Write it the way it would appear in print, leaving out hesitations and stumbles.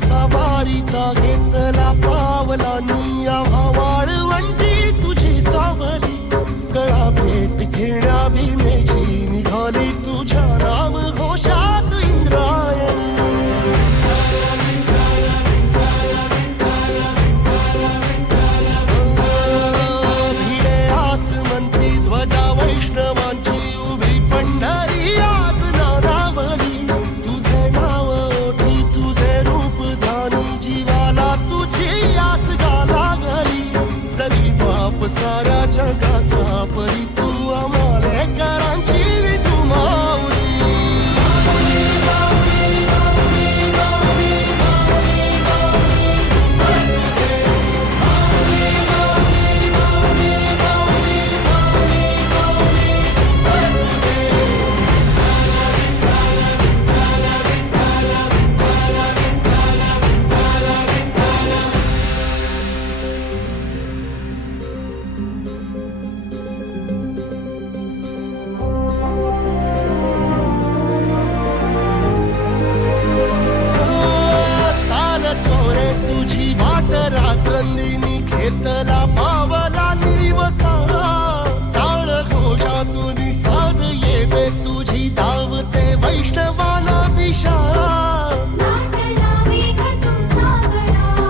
सवारीचा घेतला पावलानी आम्हा वाळवंटी तुझी सावली गळा भेट घेण्या भीमेची निघाली तुझ्या नाम घोषात इंद्रायणी भिडे आसमंती ध्वजा वैष्णवांची उभी पंढरी आज नानावली तुझे नाव ओठी तुझे रूप ध्यानी जीवाला तुझी आस गाला गली जरी बाप साऱ्या जगाचा परी तू आमालेकरांची विठू माऊली तुझी वाट रात्रंदिनी घेतला